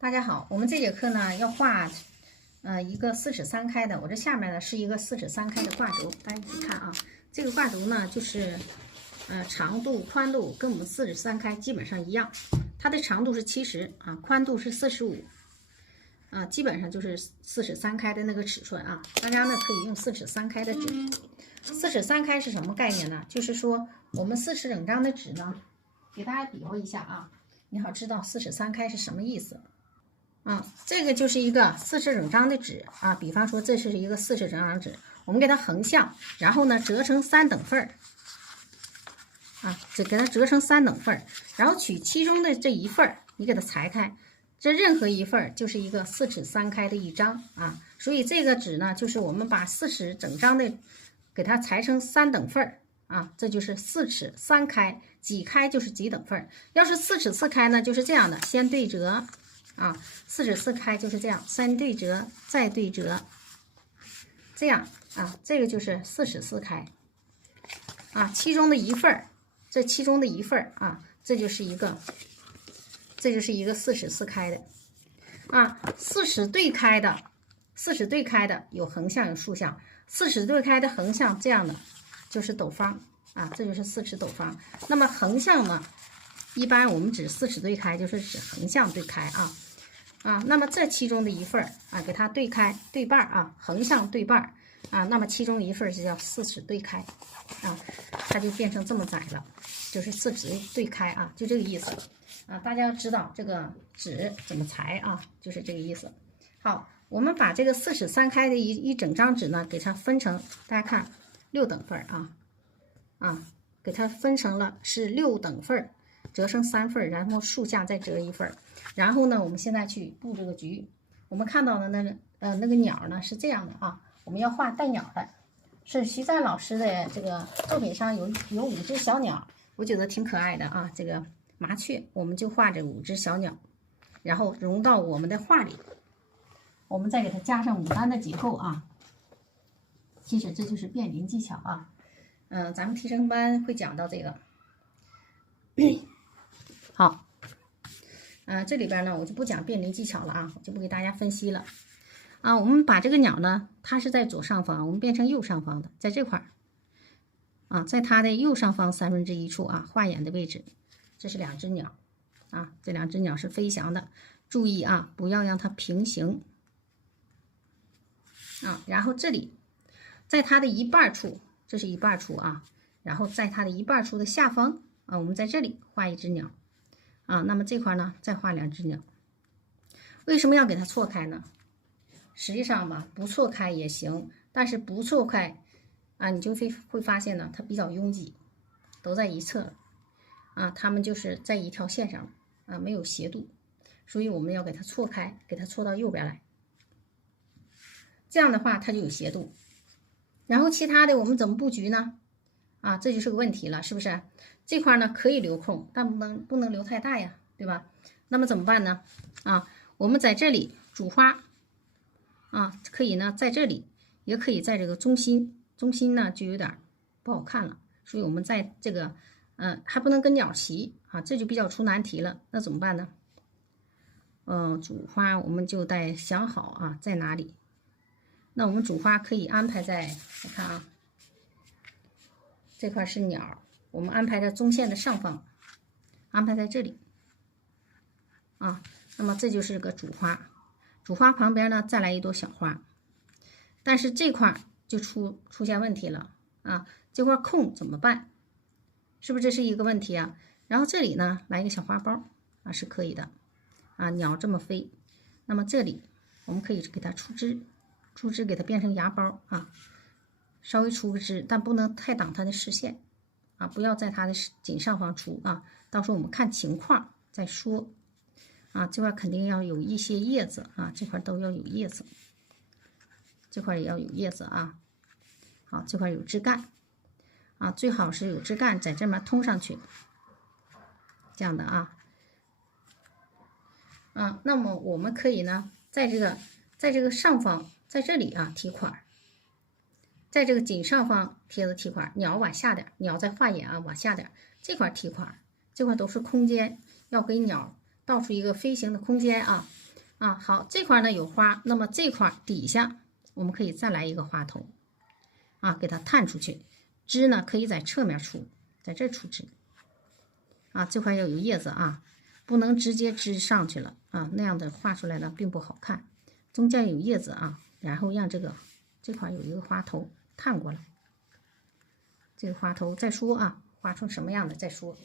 大家好，我们这节课呢要画，一个4尺3开的。我这下面呢是一个4尺3开的挂轴，大家一起看啊。这个挂轴呢就是，长度、宽度跟我们4尺3开基本上一样，它的长度是70啊，宽度是45啊，基本上就是4尺3开的那个尺寸啊。大家呢可以用4尺3开的纸。4尺3开是什么概念呢？就是说我们4尺整张的纸呢，给大家比划一下啊，你好知道4尺3开是什么意思。这个就是一个4尺整张的纸啊，比方说这是一个4尺整张纸，我们给它横向，然后呢折成3等份儿啊，给它折成3等份儿，然后取其中的这一份儿，你给它裁开，这任何一份儿就是一个4尺3开的一张啊，所以这个纸呢，就是我们把4尺整张的给它裁成3等份儿啊，这就是4尺3开，几开就是几等份儿。要是4尺4开呢，就是这样的，先对折。4尺4开就是这样，先对折，再对折，这样啊，这个就是4尺4开啊，其中的一份儿，这其中的一份儿啊，这就是一个4尺4开的啊，4尺对开的有横向有竖向，4尺对开的横向这样的就是斗方啊，这就是4尺斗方。那么横向呢，一般我们指4尺对开就是指横向对开啊，那么这其中的一份儿啊，给它对开对半啊，横向对半啊，那么其中一份就叫4尺对开啊，它就变成这么窄了，就是4尺对开啊，就这个意思啊。大家要知道这个纸怎么裁啊，就是这个意思。好，我们把这个4尺3开的一整张纸呢，给它分成，大家看6等份啊，给它分成了是6等份，折成3份，然后竖向再折一份。然后呢，我们现在去布这个局。我们看到的那个鸟呢是这样的啊，我们要画带鸟的，是徐赞老师的这个作品上有5只小鸟，我觉得挺可爱的啊。这个麻雀，我们就画这5只小鸟，然后融到我们的画里，我们再给它加上牡丹的结构啊。其实这就是变林技巧啊，咱们提升班会讲到这个。好。这里边呢我就不讲变林技巧了啊，我就不给大家分析了啊。我们把这个鸟呢，它是在左上方，我们变成右上方的，在这块啊，在它的右上方1/3处啊，画眼的位置，这是2只鸟啊，这2只鸟是飞翔的，注意啊，不要让它平行啊。然后这里，在它的一半处，这是一半处啊，然后在它的一半处的下方啊，我们在这里画1只鸟。那么这块呢，再画2只鸟。为什么要给它错开呢？实际上吧，不错开也行，但是不错开啊，你就会发现呢，它比较拥挤，都在一侧啊，它们就是在一条线上啊，没有斜度，所以我们要给它错开，给它错到右边来，这样的话它就有斜度。然后其他的我们怎么布局呢？这就是个问题了，是不是？这块呢可以留空，但不能留太大呀，对吧？那么怎么办呢？我们在这里主花可以呢在这里，也可以在这个中心呢就有点不好看了，所以我们在这个还不能跟鸟齐啊，这就比较出难题了。那怎么办呢？主花我们就得想好啊在哪里。那我们主花可以安排在，我看啊，这块是鸟，我们安排在中线的上方，安排在这里那么这就是个主花，主花旁边呢再来一朵小花，但是这块就出现问题了这块空怎么办？是不是这是一个问题啊？然后这里呢来一个小花苞是可以的鸟这么飞，那么这里我们可以给它出枝给它变成芽苞稍微出个枝，但不能太挡它的视线不要在它的紧上方出到时候我们看情况再说这块肯定要有一些叶子这块都要有叶子，这块也要有叶子好，这块有枝干最好是有枝干在这面通上去，这样的那么我们可以呢在这个上方，在这里提款，在这个紧上方贴的提款，鸟往下点，鸟在画眼往下点，这块提款，这块都是空间，要给鸟倒出一个飞行的空间啊。好，这块呢有花，那么这块底下我们可以再来一个花头啊，给它探出去。枝呢可以在侧面出，在这出枝啊。这块要有叶子啊，不能直接枝上去了啊，那样的画出来呢并不好看。中间有叶子啊，然后让这块有一个花头探过来。这个花头再说啊，画成什么样的再说。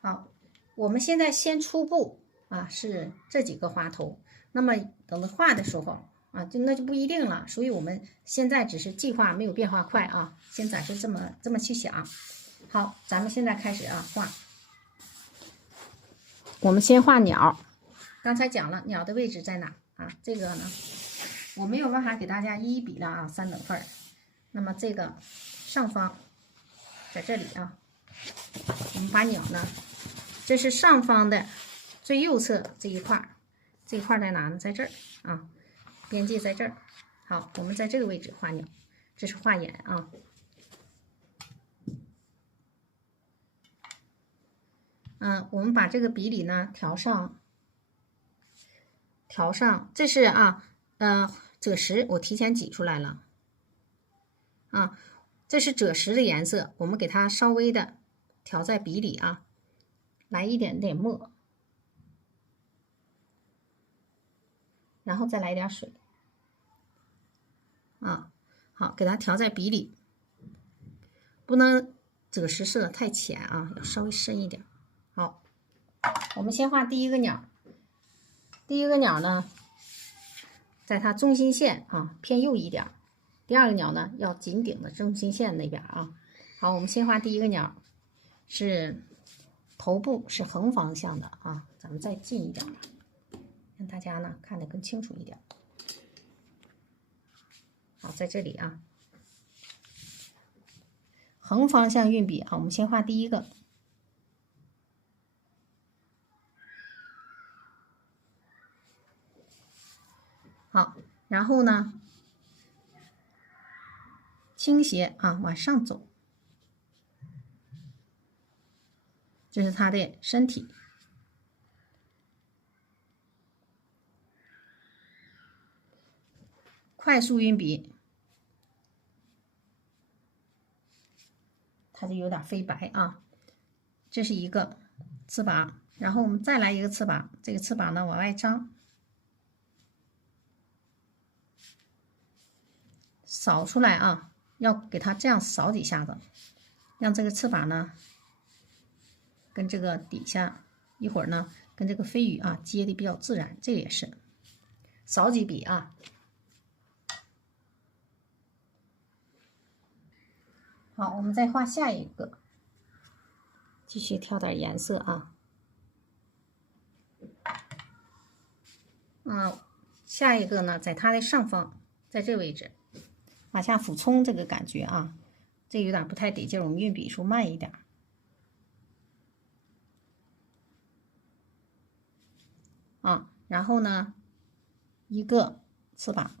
好，我们现在先初步啊是这几个花头，那么等到画的时候啊，那就不一定了。所以我们现在只是计划没有变化快啊，先暂时这么去想。好，咱们现在开始啊画。我们先画鸟，刚才讲了鸟的位置在哪啊？这个呢，我没有办法给大家一一比了啊，3等份儿。那么这个上方在这里啊，我们把鸟呢，这是上方的最右侧这一块，这一块在哪呢？在这儿啊，边界在这儿。好，我们在这个位置画鸟，这是画眼啊。我们把这个比例呢调上，这是啊，赭石我提前挤出来了啊，这是赭石的颜色，我们给它稍微的调在笔里啊，来一点点墨，然后再来一点水啊，好，给它调在笔里，不能赭石色太浅啊，要稍微深一点。好，我们先画第一个鸟。第一个鸟呢，在它中心线啊偏右一点。第二个鸟呢，要紧顶的中心线那边啊。好，我们先画第一个鸟，是头部是横方向的啊，咱们再近一点，让大家呢看得更清楚一点。好，在这里啊，横方向运笔啊，我们先画第一个。好，然后呢，倾斜啊，往上走，这是它的身体。快速运笔，它就有点飞白啊。这是一个翅膀，然后我们再来一个翅膀，这个翅膀呢往外张。扫出来啊，要给它这样扫几下子，让这个翅膀呢跟这个底下一会儿呢跟这个飞羽啊接的比较自然，这也是扫几笔啊。好，我们再画下一个，继续挑点颜色啊。下一个呢，在它的上方，在这位置。往下俯冲这个感觉啊，这有点不太得劲，我们运笔数慢一点啊。然后呢，一个翅膀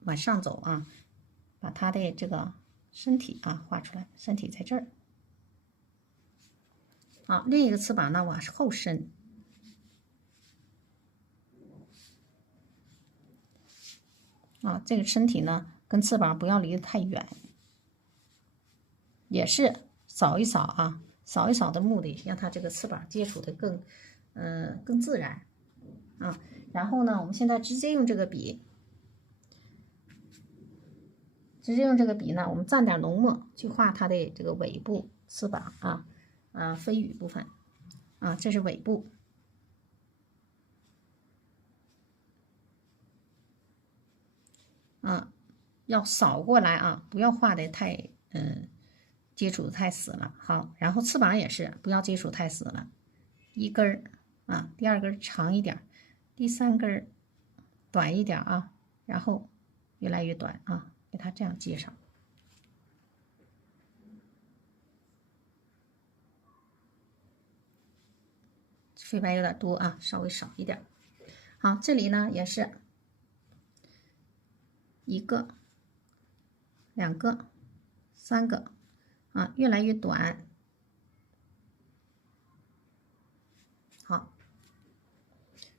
往上走啊，把它的这个身体啊画出来，身体在这儿啊。另一个翅膀呢往后伸啊，这个身体呢跟翅膀不要离得太远。也是扫一扫啊，扫一扫的目的，让它这个翅膀接触的更自然啊。然后呢，我们现在直接用这个笔，呢，我们蘸点浓墨去画它的这个尾部翅膀啊，飞羽部分啊，这是尾部。要扫过来啊，不要画的太接触太死了。好，然后翅膀也是不要接触太死了，一根儿啊，第二根长一点，第三根短一点啊，然后越来越短啊，给它这样接上。飞白有点多啊，稍微少一点。好，这里呢也是一个、2个、3个啊，越来越短。好，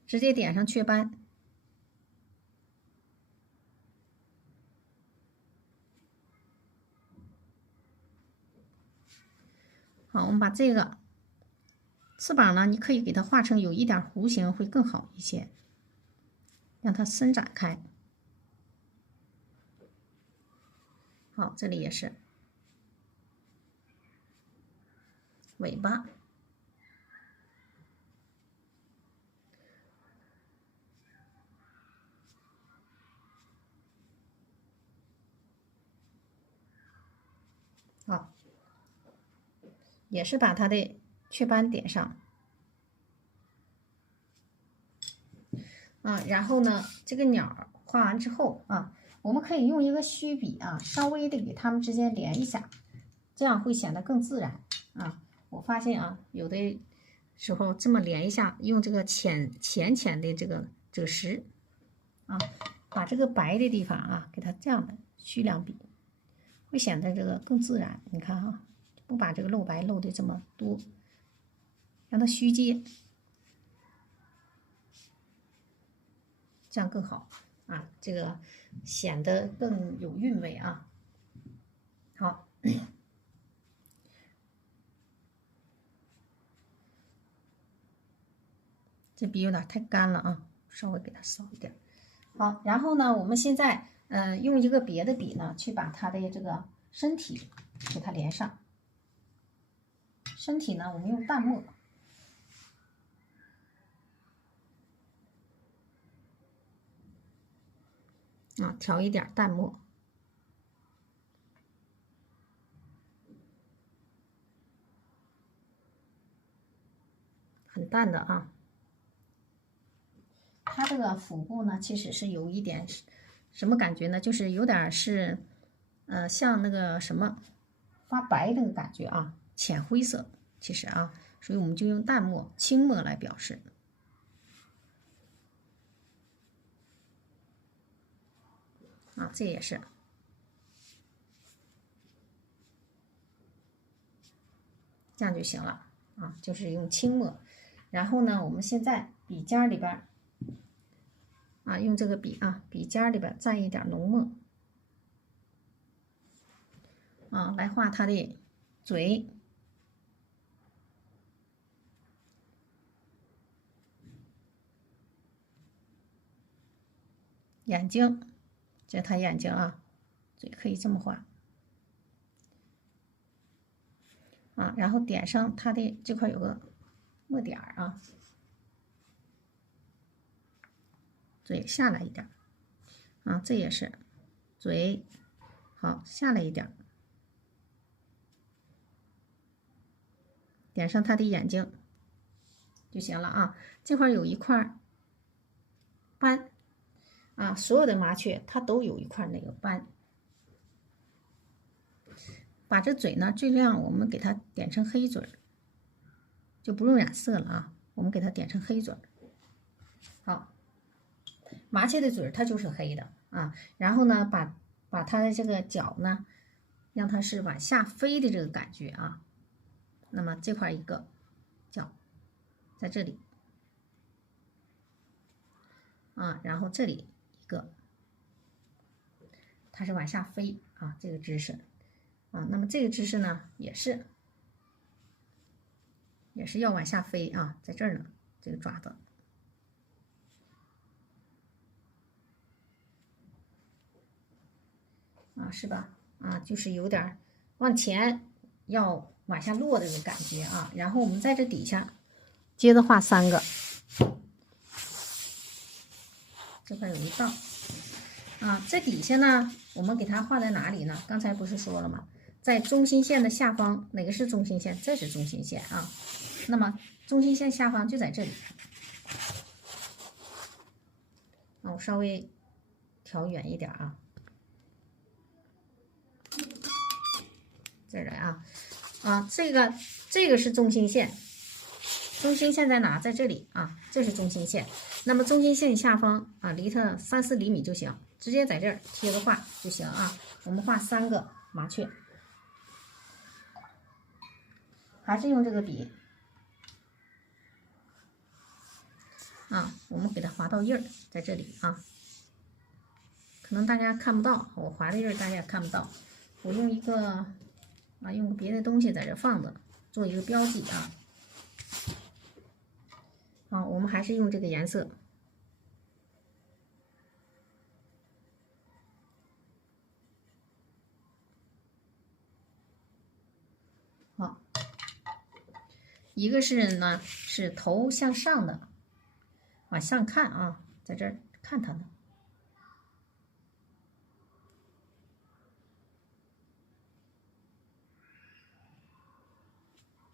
直接点上雀斑好，我们把这个翅膀呢，你可以给它画成有一点弧形，会更好一些，让它伸展开。好，这里也是尾巴。好，也是把它的雀斑点上。然后呢，这个鸟画完之后啊，我们可以用一个虚笔啊，稍微的给它们之间连一下，这样会显得更自然啊。我发现啊，有的时候这么连一下，用这个浅的这个石啊，把这个白的地方啊，给它这样的虚两笔，会显得这个更自然。你看哈，不把这个露白露的这么多，让它虚接。这样更好啊，这个显得更有韵味啊。好，这笔有点太干了啊，稍微给它扫一点。好，然后呢，我们现在用一个别的笔呢，去把它的这个身体给它连上。身体呢，我们用淡墨。调一点淡墨，很淡的啊。它这个腹部呢，其实是有一点什么感觉呢？就是有点是，像那个什么发白那个感觉啊，浅灰色。其实啊，所以我们就用淡墨、轻墨来表示。这也是。这样就行了啊，就是用轻墨。然后呢，我们现在笔尖里边用这个笔笔尖里边蘸一点浓墨来画它的嘴、眼睛，这是它眼睛啊，嘴可以这么画然后点上它的这块有个墨点啊，嘴下来一点这也是嘴，好下来一点，点上它的眼睛就行了啊。这块有一块斑所有的麻雀它都有一块那个斑。把这嘴呢，尽量我们给它点成黑嘴，就不用染色了啊。我们给它点成黑嘴。好，麻雀的嘴它就是黑的然后呢，把它的这个角呢，让它是往下飞的这个感觉啊。那么这块一个角在这里然后这里一个，它是往下飞这个姿势那么这个姿势呢，也是要往下飞在这儿呢，这个爪子是吧？就是有点往前要往下落的这个感觉然后我们在这底下接着画3个，这块有一道这底下呢，我们给它画在哪里呢？刚才不是说了吗？在中心线的下方，哪个是中心线？这是中心线那么中心线下方就在这里我稍微调远一点这儿来这个是中心线，中心线在哪？在这里这是中心线。那么中心线下方离它3-4厘米就行，直接在这儿贴个画就行我们画3个麻雀，还是用这个笔我们给它划到印儿在这里可能大家看不到，我划的印儿大家也看不到，我用一个用个别的东西在这放着做一个标记啊。好，我们还是用这个颜色。好，一个是呢是头向上的，往上看啊，在这儿看它呢。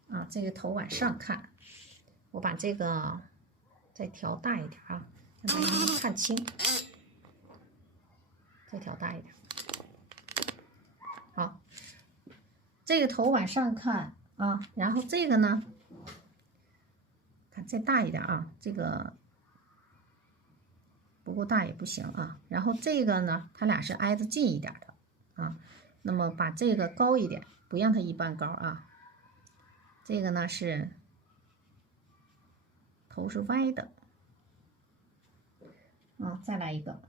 啊，这个头往上看，我把这个再调大一点啊，让大家能看清。再调大一点。好，这个头往上看啊，然后这个呢，看再大一点啊，这个不够大也不行啊。然后这个呢，它俩是挨着近一点的啊，那么把这个高一点，不让它一般高啊。这个呢是头是歪的啊，再来一个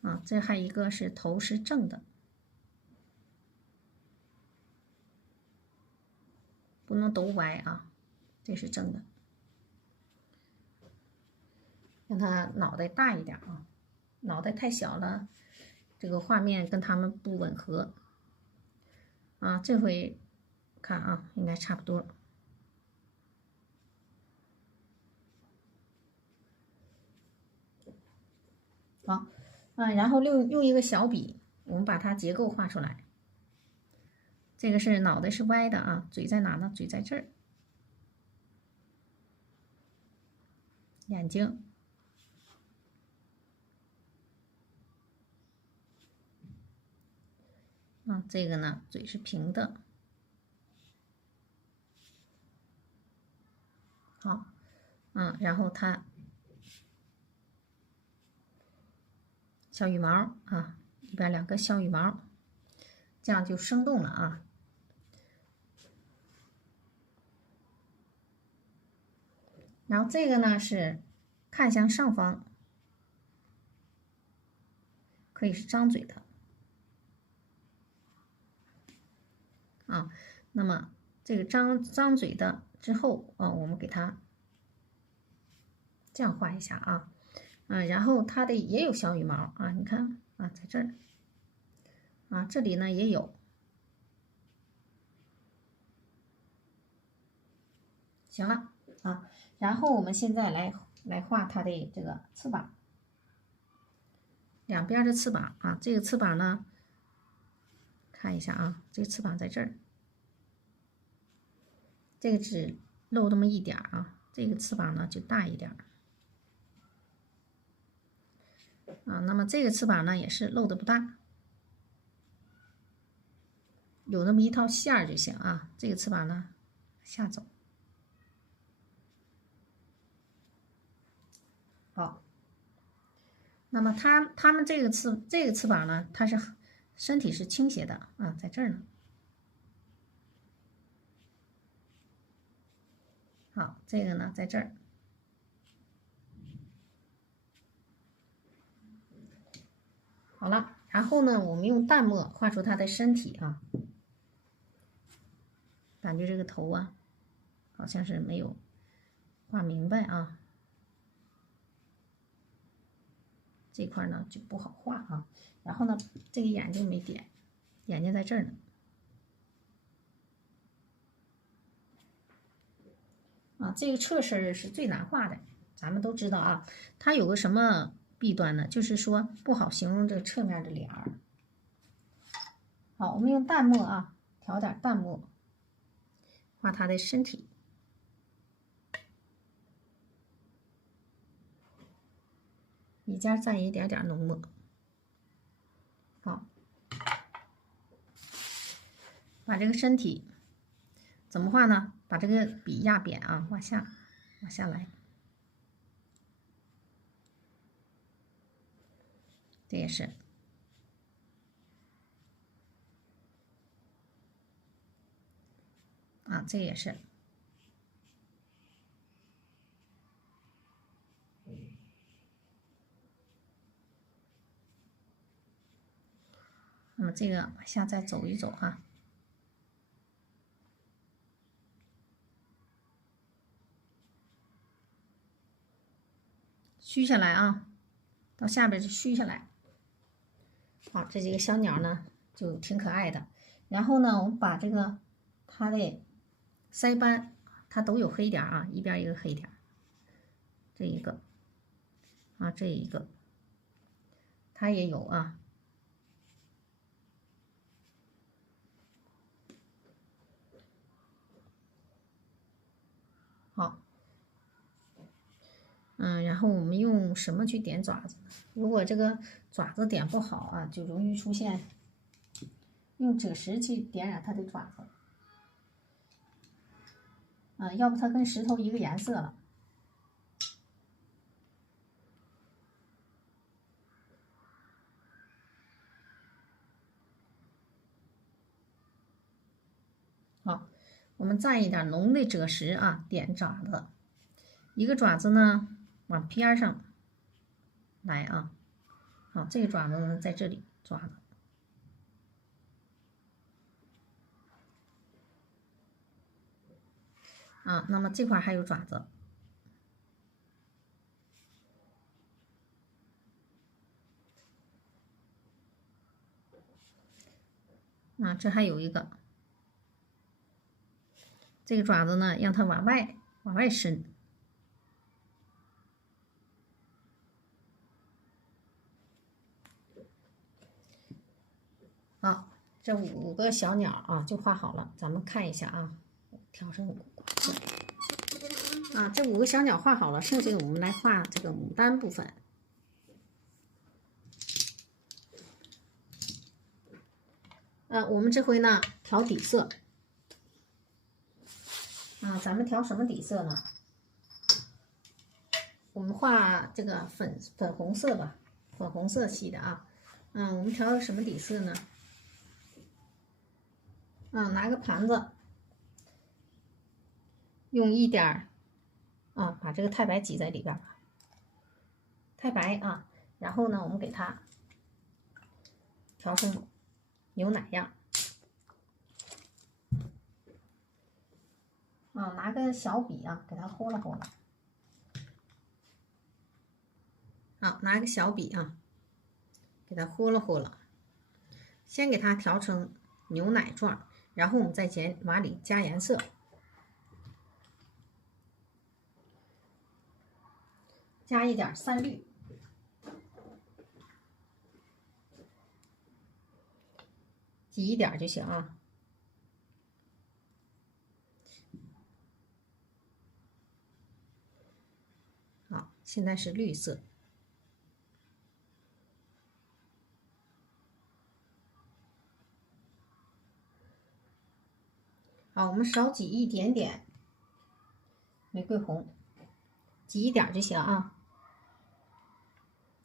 啊，这还一个是头是正的，不能都歪啊，这是正的，让它脑袋大一点啊，脑袋太小了，这个画面跟他们不吻合啊。这回看啊，应该差不多。好，然后用一个小笔，我们把它结构画出来。这个是脑袋是歪的啊，嘴在哪呢？嘴在这儿，眼睛啊，这个呢嘴是平的。好，然后它小羽毛啊，里边两个小羽毛，这样就生动了啊。然后这个呢是看向上方，可以是张嘴的啊。那么这个张嘴的之后啊，我们给它这样画一下啊，然后它的也有小羽毛啊，你看啊，在这儿啊，这里呢也有。行了啊，然后我们现在来画它的这个翅膀，两边的翅膀啊，这个翅膀呢，看一下啊，这个翅膀在这儿，这个只露那么一点啊，这个翅膀呢就大一点啊，那么这个翅膀呢也是露的不大，有那么一套线儿就行啊，这个翅膀呢下走。好，那么它们这个翅膀呢，它是身体是倾斜的啊，在这儿呢。好，这个呢在这儿。好了，然后呢，我们用淡墨画出它的身体啊，感觉这个头啊，好像是没有画明白啊。这块呢就不好画啊，然后呢，这个眼睛没点，眼睛在这儿呢。啊，这个侧身是最难画的，咱们都知道啊。它有个什么弊端呢？就是说不好形容这个侧面的脸儿。好，我们用淡墨啊，调点淡墨，画它的身体。笔尖蘸一点点浓墨。好，把这个身体怎么画呢？把这个笔压扁啊，往下来。这也是。啊，这也是。那么这个往下再走一走啊。虚下来啊，到下边就虚下来。好，这几个小鸟呢就挺可爱的。然后呢，我们把这个它的腮斑，它都有黑点啊，一边一个黑点，这一个啊，这一个它也有啊。好，然后我们用什么去点爪子？如果这个爪子点不好啊，就容易出现用赭石去点染它的爪子。要不它跟石头一个颜色了。好，我们蘸一点浓的赭石啊，点爪子，一个爪子呢往边上来啊。好，这个爪子呢在这里抓的。那么这块还有爪子。这还有一个，这个爪子呢，让它往外伸。好，这5个小鸟啊就画好了，咱们看一下啊，调成5个。这5个小鸟画好了，剩下的我们来画这个牡丹部分。我们这回呢调底色。咱们调什么底色呢？我们画这个粉红色吧，粉红色系的啊。我们调什么底色呢？拿个盘子，用一点把这个太白挤在里边，太白啊。然后呢，我们给它调成牛奶样。拿个小笔啊，给它和了和了。好，拿个小笔啊，给它和了和了。先给它调成牛奶状，然后我们再往里加颜色，加一点3绿，挤一点就行啊。好，现在是绿色。好，我们少挤一点点玫瑰红，挤一点就行啊。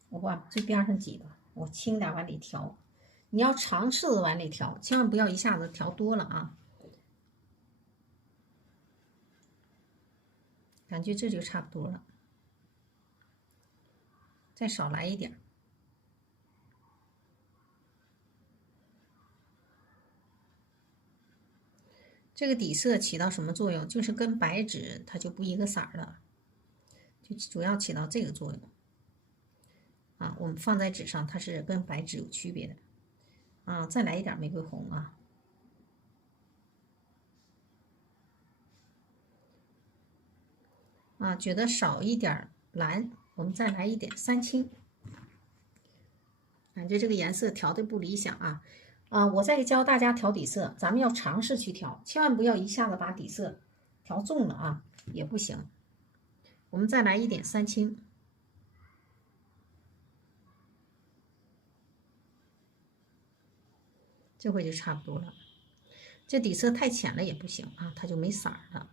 我往最边上挤的，我轻点往里调。你要尝试着往里调，千万不要一下子调多了啊。感觉这就差不多了，再少来一点。这个底色起到什么作用？就是跟白纸它就不一个色儿了，就主要起到这个作用。我们放在纸上，它是跟白纸有区别的。再来一点玫瑰红觉得少一点蓝，我们再来一点3青。感觉这个颜色调的不理想啊。我再教大家调底色，咱们要尝试去调，千万不要一下子把底色调重了啊，也不行。我们再来一点3青，这回就差不多了。这底色太浅了也不行啊，它就没色了。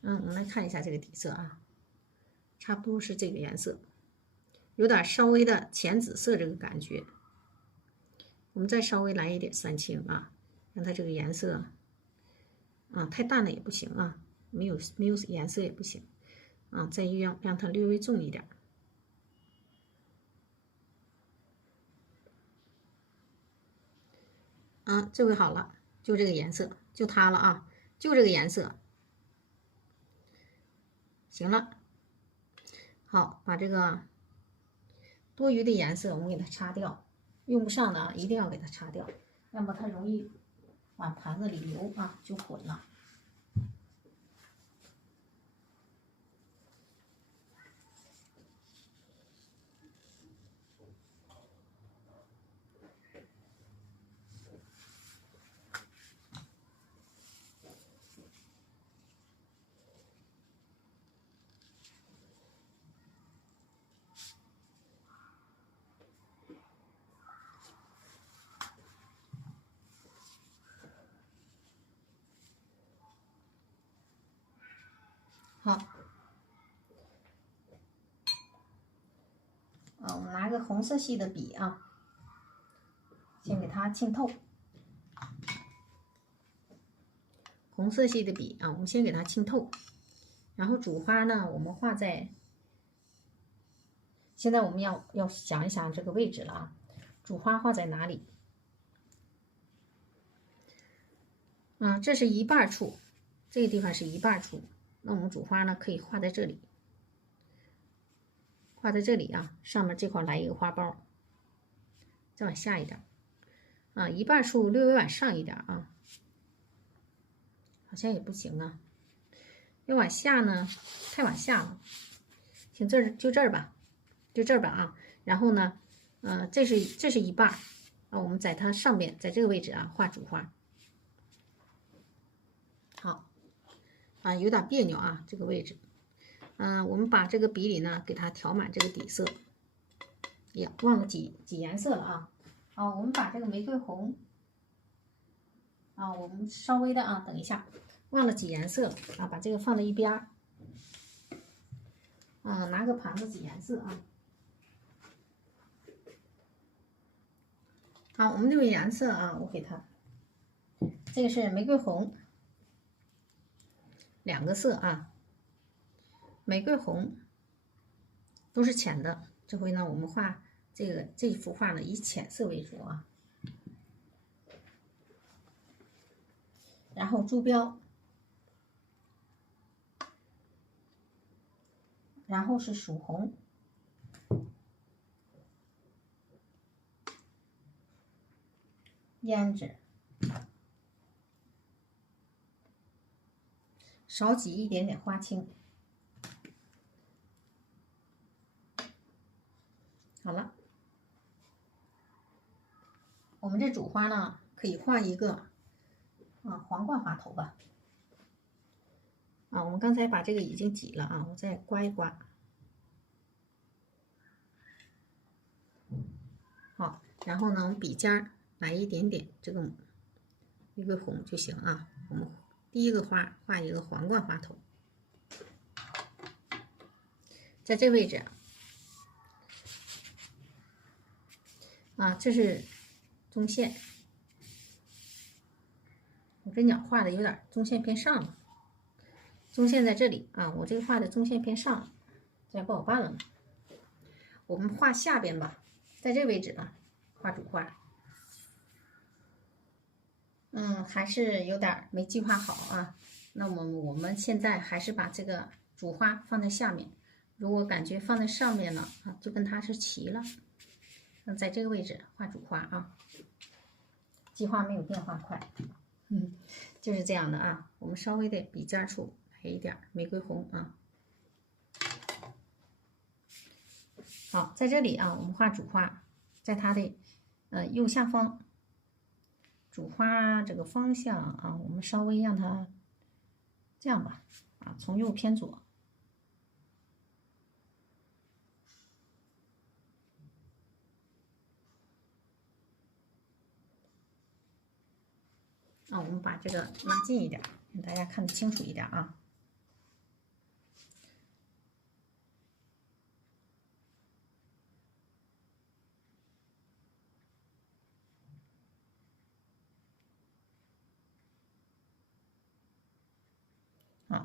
我们来看一下这个底色啊，差不多是这个颜色，有点稍微的浅紫色这个感觉。我们再稍微来一点3青啊，让它这个颜色太淡了也不行啊，没有颜色也不行再让它略微重一点。这回好了，就这个颜色，就它了啊，就这个颜色，行了。好，把这个多余的颜色我们给它擦掉，用不上的啊，一定要给它擦掉，要么它容易往盘子里流啊，就混了。好，我们拿个红色系的笔啊，先给它浸透。红色系的笔啊，我们先给它浸透，然后主花呢，我们画在，现在我们要想一想这个位置了啊，主花画在哪里？啊，这是一半处，这个地方是一半处，那我们主花呢可以画在这里，画在这里啊，上面这块来一个花苞，再往下一点，啊，一半处略微往上一点啊，好像也不行啊，要往下呢，太往下了，行，就这儿吧，就这儿吧啊，然后呢，这是一半啊，我们在它上边，在这个位置啊画主花。好，啊，有点别扭啊，这个位置。我们把这个笔里呢，给它调满这个底色。呀，忘了挤颜色了啊！我们把这个玫瑰红，我们稍微的啊，等一下，忘了挤颜色了啊，把这个放在一边儿。拿个盘子挤颜色啊。好，我们这个颜色啊，我给它，这个是玫瑰红。2个色啊，玫瑰红都是浅的。这回呢，我们画这幅画呢以浅色为主啊。然后珠标，然后是曙红，胭脂，少挤一点点花青。好了，我们这主花呢，可以画一个皇冠花头吧。我们刚才把这个已经挤了啊，我再刮一刮。好，然后呢，我们笔尖来一点点这个玫瑰红就行啊。我们第一个花画一个皇冠花头，在这位置啊，这是中线。我这鸟画的有点中线偏上了，中线在这里啊，我这个画的中线偏上了，这样不好办了呢。我们画下边吧，在这位置呢，画主花。还是有点没计划好啊。那么我们现在还是把这个主花放在下面，如果感觉放在上面了啊，就跟它是齐了。那在这个位置画主花啊，计划没有变化快。就是这样的啊。我们稍微的笔尖处来一点玫瑰红啊。好，在这里啊，我们画主花，在它的右下方。主花这个方向啊，我们稍微让它这样吧，从右偏左。我们把这个拉近一点，让大家看得清楚一点啊。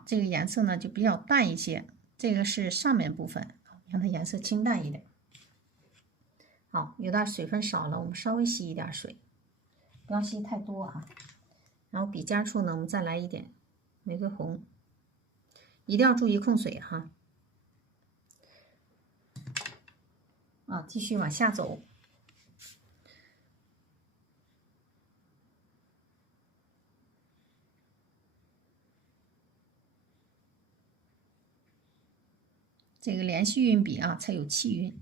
这个颜色呢就比较淡一些，这个是上面部分，让它颜色清淡一点。好，有点水分少了，我们稍微吸一点水，不要吸太多啊。然后笔尖处呢，我们再来一点玫瑰红，一定要注意控水哈。啊，继续往下走。这个连续运笔啊，才有气韵。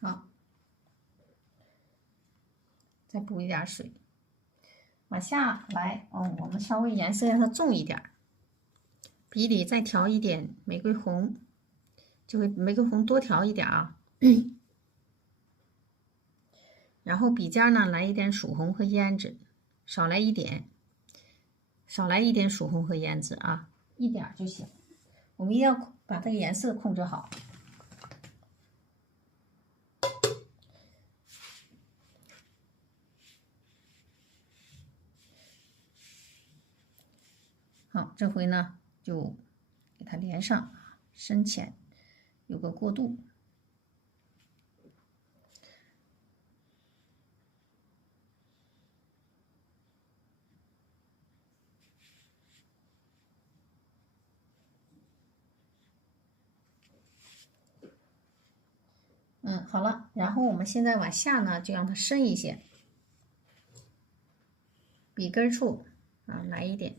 好，再补一点水，往下来。我们稍微颜色让它重一点，笔里再调一点玫瑰红，就会玫瑰红多调一点啊。然后笔尖呢来一点曙红和胭脂，少来一点曙红和胭脂啊，一点就行。我们一定要把这个颜色控制好。好，这回呢就给它连上，深浅有个过渡。好了，然后我们现在往下呢，就让它深一些，笔根处啊来一点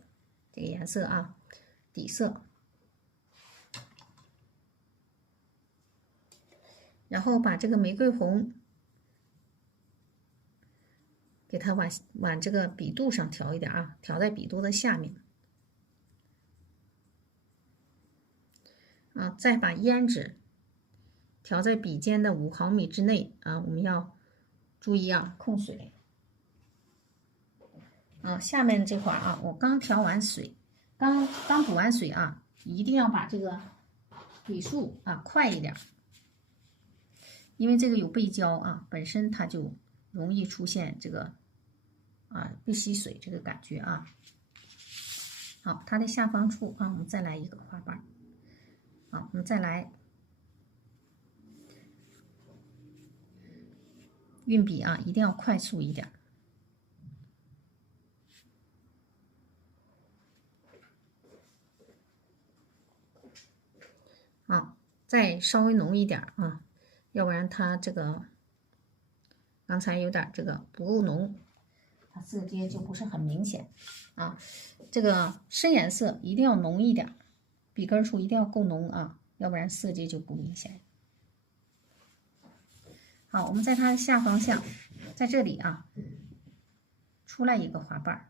这个颜色啊，底色，然后把这个玫瑰红给它往这个笔肚上调一点啊，调在笔肚的下面啊，再把胭脂调在笔尖的5毫米之内啊，我们要注意啊，控水。下面这块啊，我刚调完水，刚补完水啊，一定要把这个笔速啊快一点，因为这个有背胶啊，本身它就容易出现这个不吸水这个感觉啊。好，它的下方处啊，我们再来一个花瓣。好，我们再来运笔啊，一定要快速一点。再稍微浓一点啊，要不然它这个刚才有点这个不够浓，它色阶就不是很明显啊。这个深颜色一定要浓一点，笔根处一定要够浓啊，要不然色阶就不明显。好，我们在它的下方向，在这里啊，出来一个花瓣。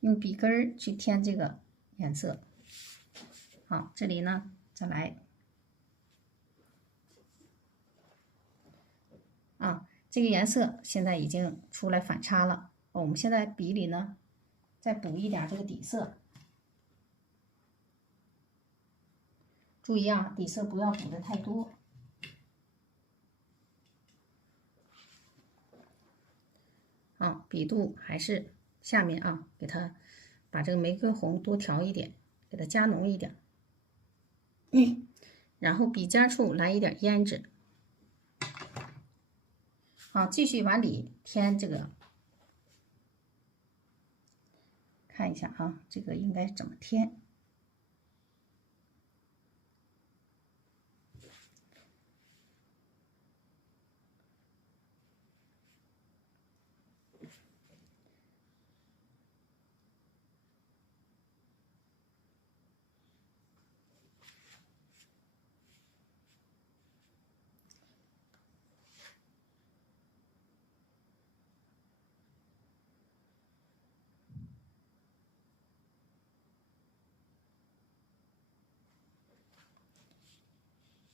用笔根儿去添这个颜色。好，这里呢再来这个颜色现在已经出来反差了。我们现在笔里呢再补一点这个底色，注意啊，底色不要补的太多。笔肚还是下面啊，给它把这个玫瑰红多调一点，给它加浓一点。然后笔尖处来一点胭脂。好，继续往里添这个，看一下啊，这个应该怎么添？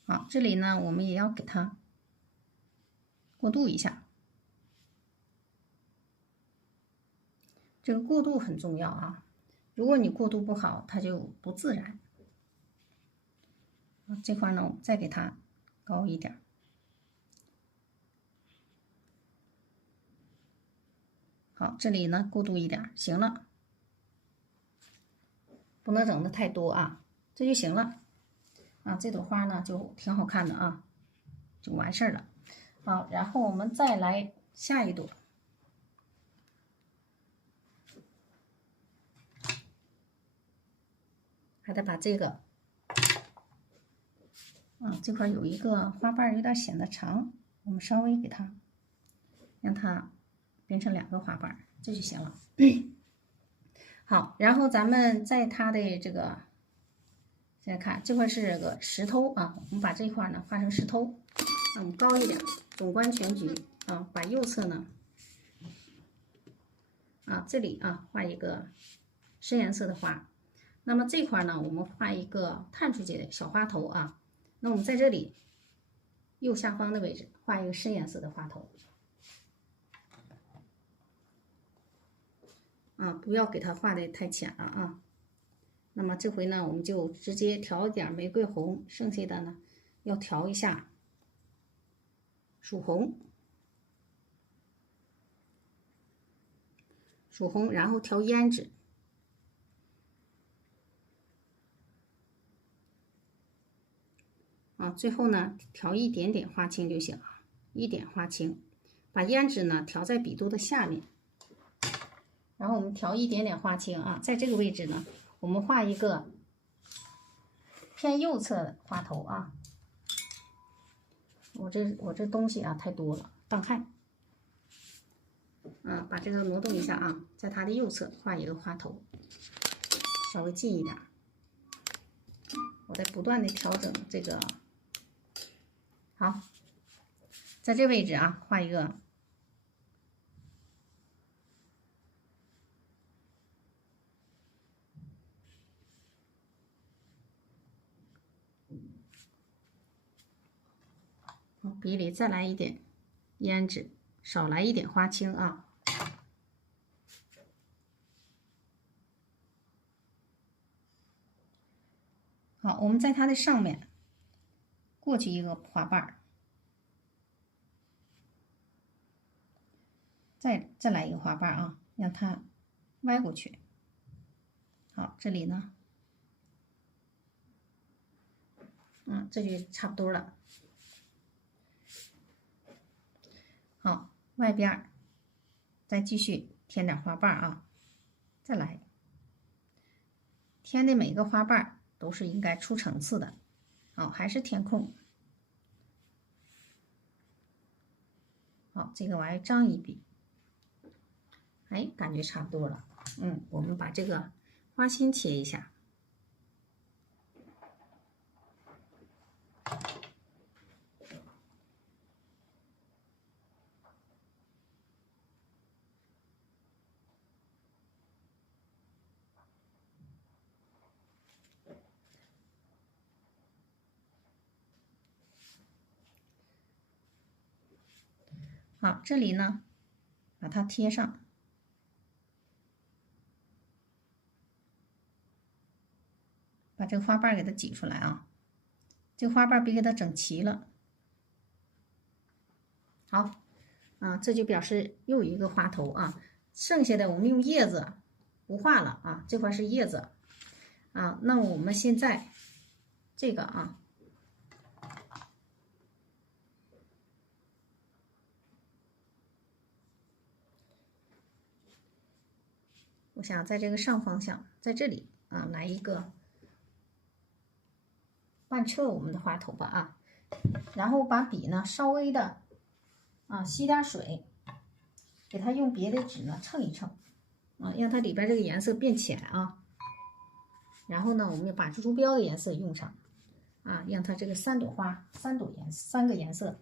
好，这里呢，我们也要给它过渡一下，这个过渡很重要啊。如果你过渡不好，它就不自然。这块呢，我们再给它高一点。好，这里呢过渡一点，行了，不能整的太多啊，这就行了啊。这朵花呢就挺好看的啊，就完事儿了。好，然后我们再来下一朵，还得把这个，这块有一个花瓣有点显得长，我们稍微给它让它变成2个花瓣，这就行了。好，然后咱们在它的这个，现在看这块是个石头啊，我们把这块呢画成石头，我们高一点，纵观全局啊，把右侧呢，这里画一个深颜色的花，那么这块呢，我们画一个探出去的小花头啊，那我们在这里右下方的位置画一个深颜色的花头。不要给它画的太浅了啊。那么这回呢，我们就直接调一点玫瑰红，剩下的呢要调一下曙红，然后调胭脂，最后呢调一点点花青就行了，一点花青，把胭脂呢调在笔肚的下面。然后我们调一点点花青啊，在这个位置呢，我们画一个偏右侧的花头啊。我这东西太多了，当害。把这个挪动一下啊，在它的右侧画一个花头，稍微近一点。我在不断的调整这个。好，在这位置画一个。笔里再来一点胭脂，少来一点花青啊。好，我们在它的上面过去一个花瓣，再来一个花瓣啊，让它歪过去。好，这里呢，这就差不多了。好，外边再继续添点花瓣啊，再来，添的每个花瓣都是应该出层次的。好，还是填空。好，这个玩意张一笔，感觉差不多了。我们把这个花心切一下。好，这里呢，把它贴上，把这个花瓣给它挤出来啊。这个花瓣别给它整齐了。好，这就表示又一个花头啊。剩下的我们用叶子不画了啊，这块是叶子啊。那我们现在这个我想在这个上方向，在这里来一个半侧我们的花头吧然后把笔呢稍微的吸点水，给它用别的纸呢蹭一蹭让它里边这个颜色变浅然后呢，我们要把珠标的颜色用上让它这个3朵花3个颜色。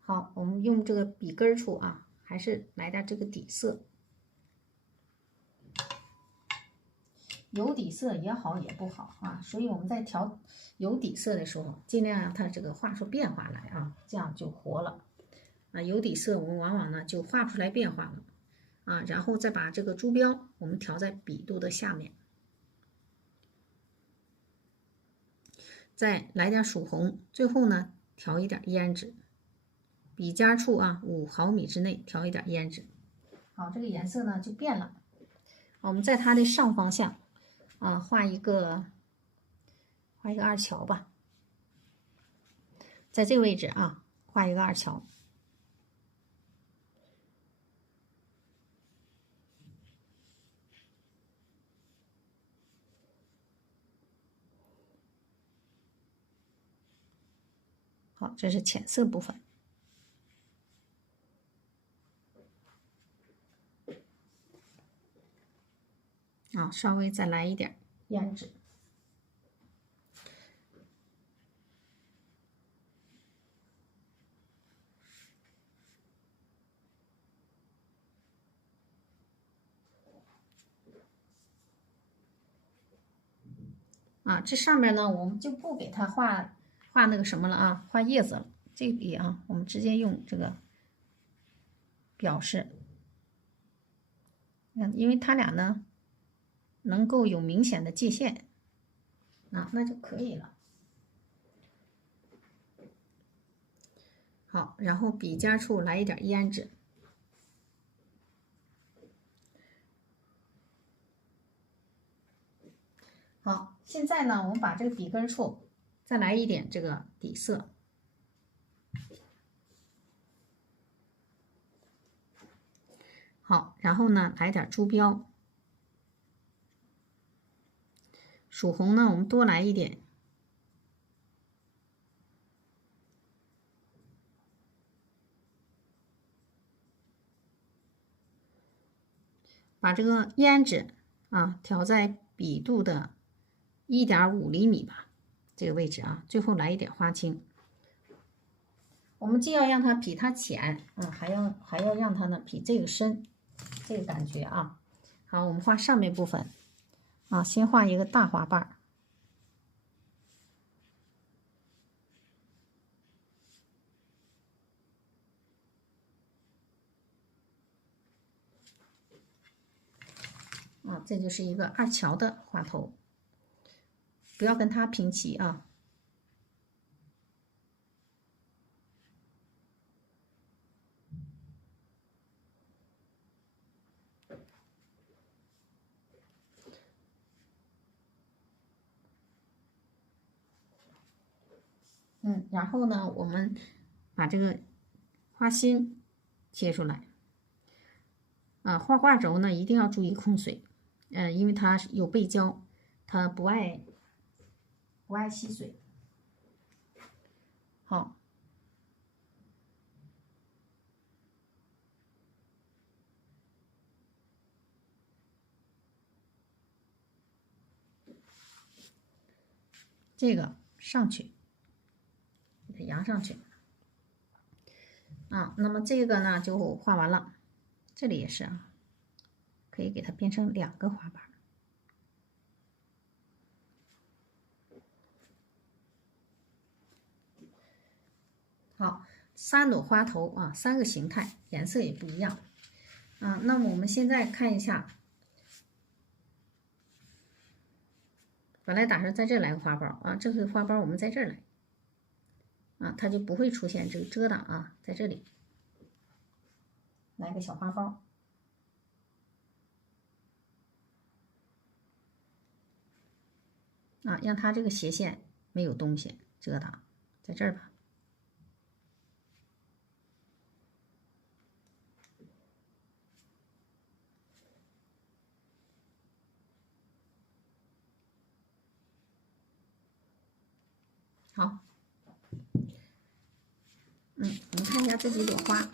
好，我们用这个笔根处还是来点这个底色。有底色也好也不好所以我们在调有底色的时候，尽量让它这个画出变化来这样就活了有底色我们往往呢就画不出来变化了然后再把这个珠标我们调在笔肚的下面，再来点曙红，最后呢调一点胭脂，笔尖处5毫米之内调一点胭脂。好，这个颜色呢就变了。我们在它的上方向啊画一个二乔吧，在这个位置啊画一个二乔。好，这是浅色部分。啊，稍微再来一点胭脂。啊，这上面呢，我们就不给它画那个什么了啊，画叶子了。这里啊，我们直接用这个表示，因为它俩呢能够有明显的界限，啊，那就可以了。好，然后笔尖处来一点胭脂。好，现在呢，我们把这个笔根处再来一点这个底色。好，然后呢，来点珠标。曙红呢，我们多来一点。把这个胭脂啊调在笔肚的1.5厘米吧，这个位置啊，最后来一点花青。我们既要让它比它浅，还要让它呢比这个深，这个感觉啊。好，我们画上面部分啊，先画一个大花瓣儿。啊，这就是一个二乔的花头，不要跟它平齐啊。然后呢，我们把这个花心切出来。啊，画挂轴呢一定要注意控水，因为它有背胶，它不爱吸水。好，这个上去，给它扬上去。啊，那么这个呢就画完了，这里也是啊，可以给它编成2个花瓣。好，3朵花头啊，3个形态，颜色也不一样。啊，那么我们现在看一下，本来打算在这来个花苞啊，这个花苞我们在这儿来，啊，它就不会出现这个遮挡啊，在这里来个小花苞。啊，让它这个斜线没有东西遮挡，在这儿吧。好，我们看一下这几朵花。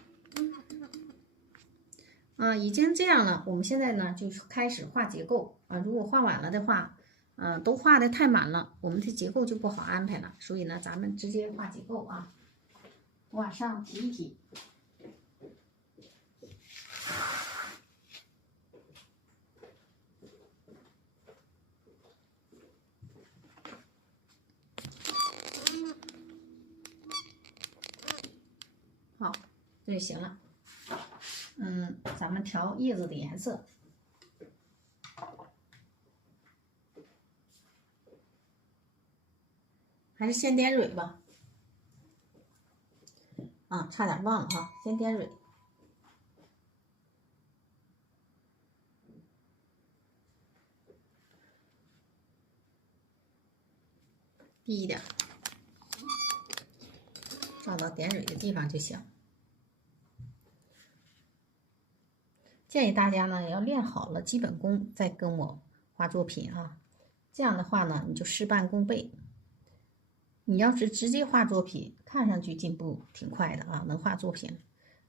啊，已经这样了，我们现在呢就开始画结构啊。如果画晚了的话，都画的太满了，我们的结构就不好安排了。所以呢，咱们直接画结构啊，往上提一提。好，这就行了。咱们调叶子的颜色。还是先点蕊吧。啊，差点忘了哈，先点蕊。低一点，照到点蕊的地方就行。建议大家呢要练好了基本功再跟我画作品啊，这样的话呢你就事半功倍。你要是直接画作品，看上去进步挺快的啊，能画作品，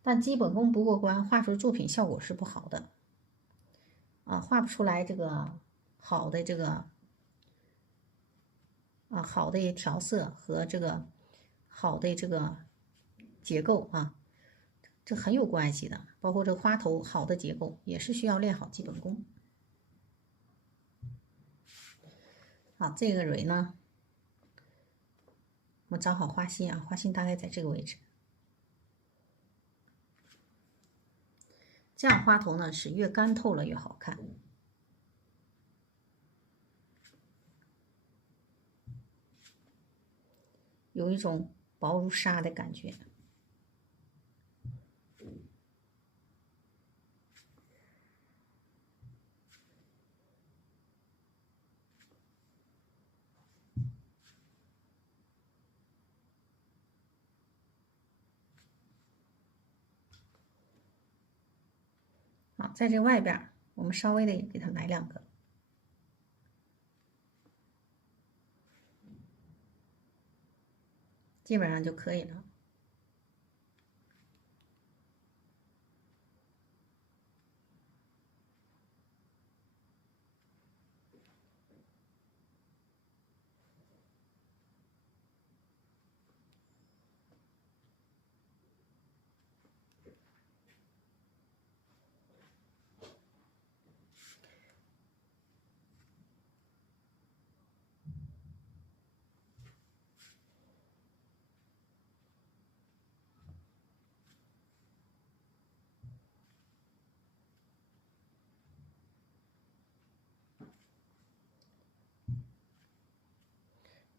但基本功不过关，画出作品效果是不好的啊，画不出来这个好的好的调色和这个好的这个结构啊。这很有关系的，包括这个花头好的结构也是需要练好基本功。好，这个蕊呢，我找好花心啊，花心大概在这个位置，这样花头呢是越干透了越好看。有一种薄如纱的感觉。好，在这外边我们稍微的给它来2个，基本上就可以了。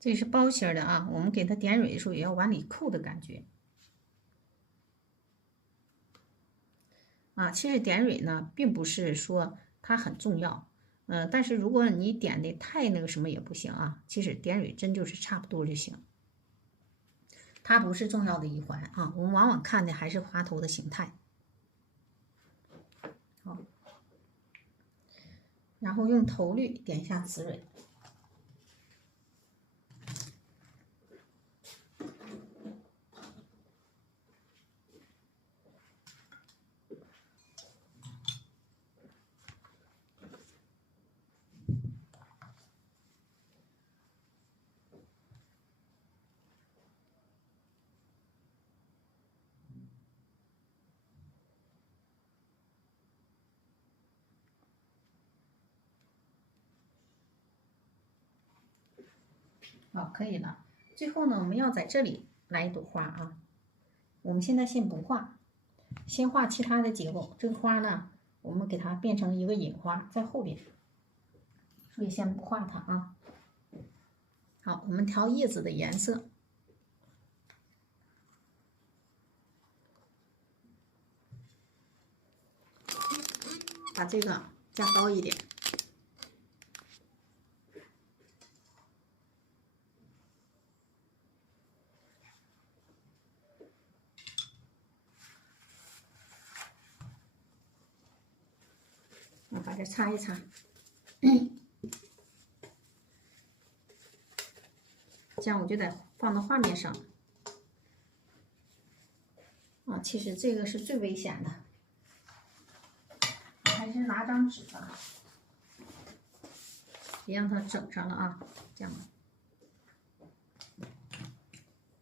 这是包心的啊，我们给它点蕊的时候也要往里扣的感觉啊。其实点蕊呢，并不是说它很重要，但是如果你点的太那个什么也不行啊。其实点蕊针就是差不多就行，它不是重要的一环啊。我们往往看的还是花头的形态。好，然后用头绿点一下雌蕊。好，可以了。最后呢，我们要在这里来一朵花啊。我们现在先不画，先画其他的结构。这个花呢，我们给它变成一个引花在后边，所以先不画它啊。好，我们调叶子的颜色，把这个加高一点。我把这擦一擦，这样我就得放到画面上。啊，其实这个是最危险的，还是拿张纸吧，别让它整上了啊。这样，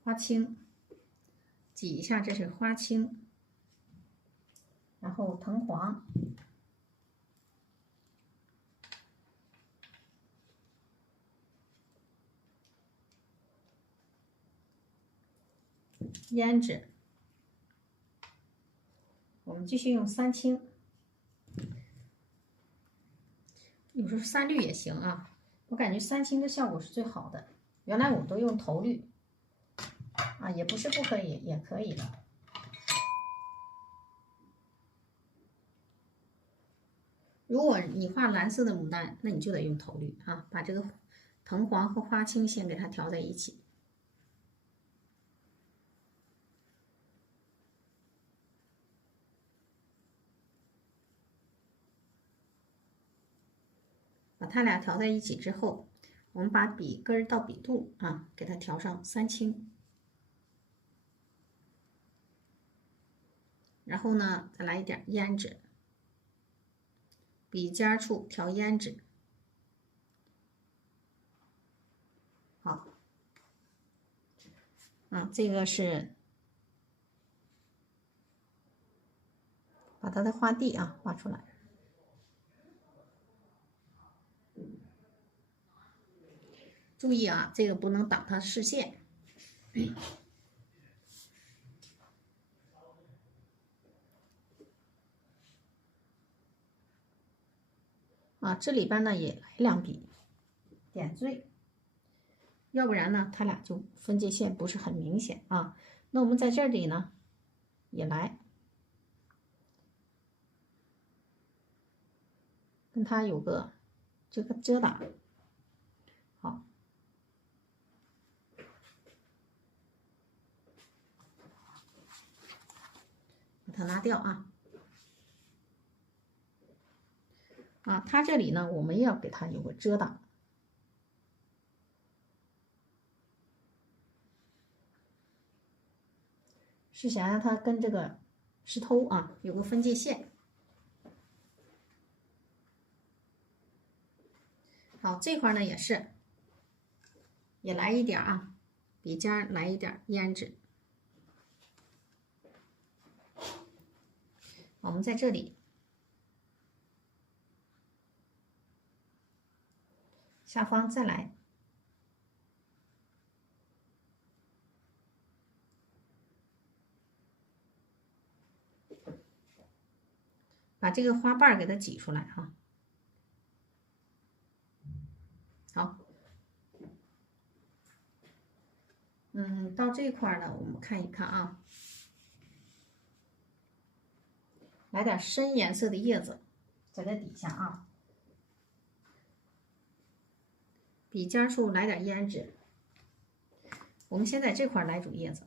花青挤一下，这是花青，然后藤黄。胭脂，我们继续用3青，有时候3绿也行啊。我感觉3青的效果是最好的。原来我都用头绿啊，也不是不可以，也可以的。如果你画蓝色的牡丹，那你就得用头绿啊，把这个藤黄和花青先给它调在一起。把它俩调在一起之后，我们把笔根到笔肚啊，给它调上3青，然后呢，再来一点胭脂，笔尖处调胭脂。好，这个是把它的花蒂啊画出来。注意啊，这个不能挡它视线。这里边呢也来2笔点缀，要不然呢它俩就分界线不是很明显啊。那我们在这里呢也来跟它有个这个遮挡。好，把它拿掉啊。它这里呢我们要给它有个遮挡。是想让它跟这个石头啊有个分界线。好，这块呢也是，也来一点啊，笔尖来一点胭脂。我们在这里下方再来。把这个花瓣给它挤出来哈。好，到这块呢，我们看一看啊，来点深颜色的叶子在这底下啊，笔尖处来点胭脂。我们先在这块来组叶子。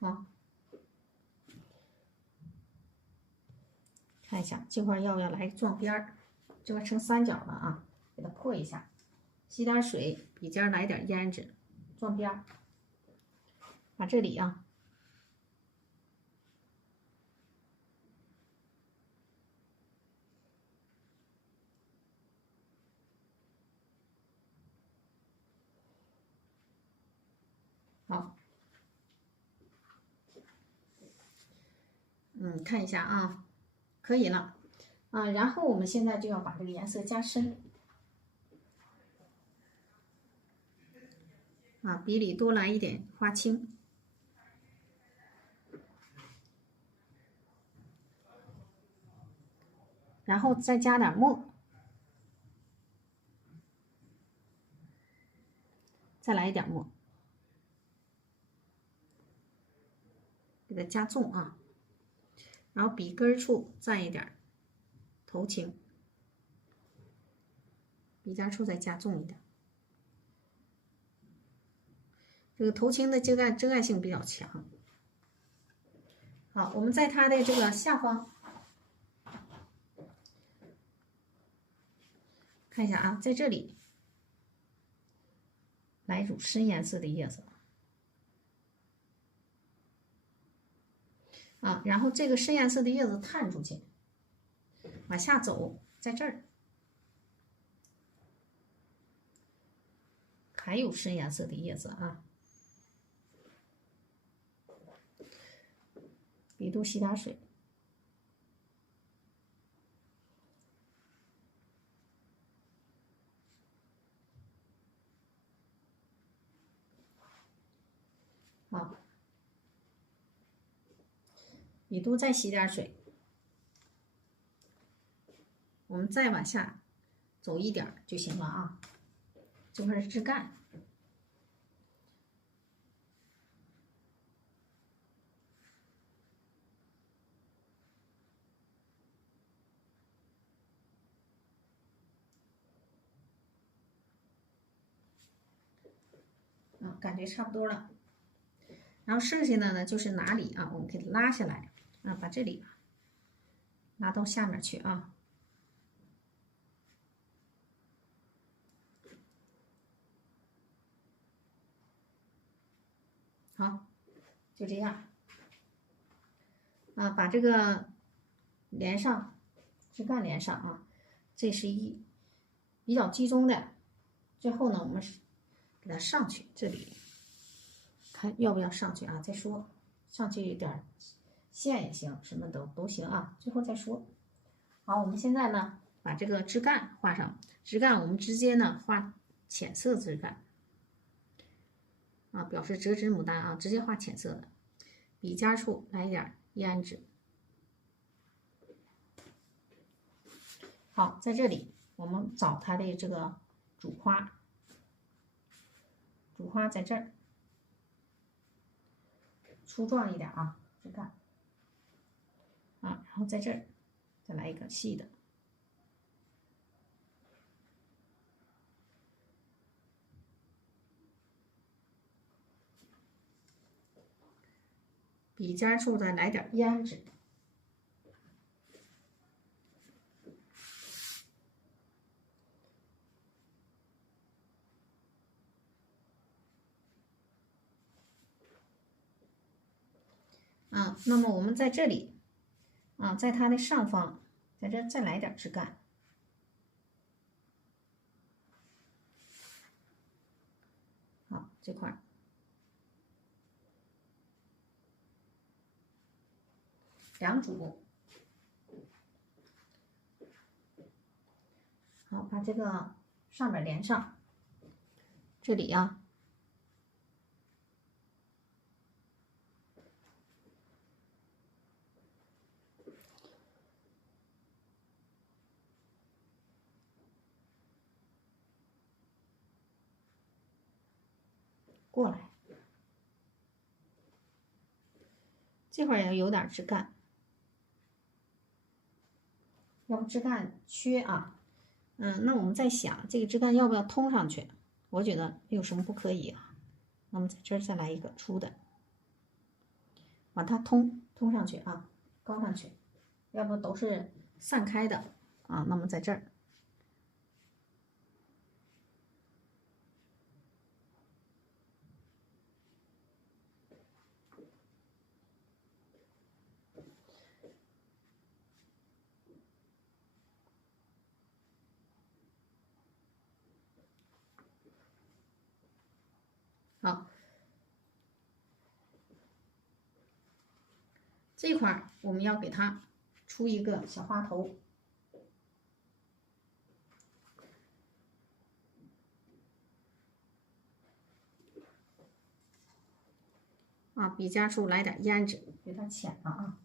好，看一下这块要不要来撞边儿，这块成三角了啊，给它破一下，吸点水，笔尖来点胭脂，撞边儿，把这里啊。好，看一下啊，可以了啊。然后我们现在就要把这个颜色加深啊，笔里多来一点花青，然后再加点墨，再来一点墨，给它加重啊。然后笔根处蘸一点头青，笔尖处再加重一点。这个头青的遮盖性比较强。好，我们在它的这个下方看一下啊，在这里来一组深颜色的叶子啊，然后这个深颜色的叶子探出去，往下走，在这儿还有深颜色的叶子啊，笔肚吸点水。好，笔肚再吸点水，我们再往下走一点就行了啊。这块是枝干。感觉差不多了。然后剩下的呢就是哪里啊，我们给它拉下来啊，把这里拉到下面去啊。好，就这样啊，把这个连上，枝干连上啊。这是比较集中的。最后呢，我们给它上去，这里看要不要上去啊？再说，上去一点线也行，什么都行啊。最后再说。好，我们现在呢，把这个枝干画上。枝干我们直接呢画浅色枝干啊，表示折枝牡丹啊，直接画浅色的。笔尖处来一点胭脂。好，在这里我们找它的这个主花，主花在这儿，粗壮一点啊，枝干啊，然后在这儿再来一个细的。笔尖处再来点胭脂。啊，那么我们在这里啊，在它的上方，在这再来点枝干。好，这块两组。好，把这个上面连上，这里啊，过来，这块也有点枝干，要不枝干缺啊。那我们在想这个枝干要不要通上去？我觉得没有什么不可以啊。那么在这儿再来一个粗的，把它通上去啊，高上去，要不都是散开的啊。那么在这儿，好，这块儿我们要给它出一个小花头。啊，笔尖处来点胭脂，有点浅了啊。